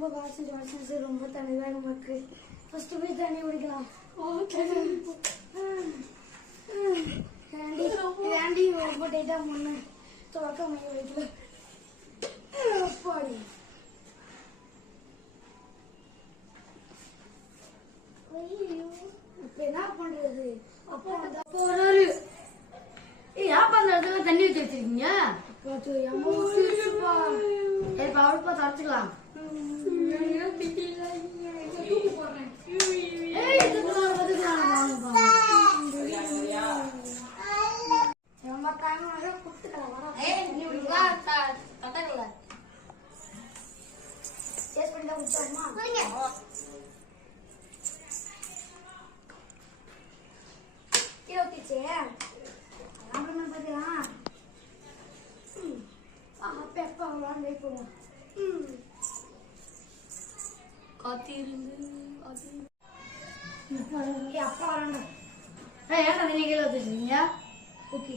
ரொம்ப கான்சன்ட்ரேஷன் ரொம்ப தண்ணி தான் நமக்கு. ஃபர்ஸ்ட் போய் தண்ணி குடிக்கலாம். ஆண்டி ரொம்ப டைட்டா முன்ன துவக்க மைய வைக்கல. அப்பாடி இப்ப என்ன பண்றது? அப்பா வராரு. ஏன் பண்றதுல தண்ணி ஊற்றி வச்சிருக்கீங்க? அவளுப்பா தரச்சுக்கலாம். அப்பா வராங்க. ஏன் நீங்க வச்சிருக்கீங்க? ஓகே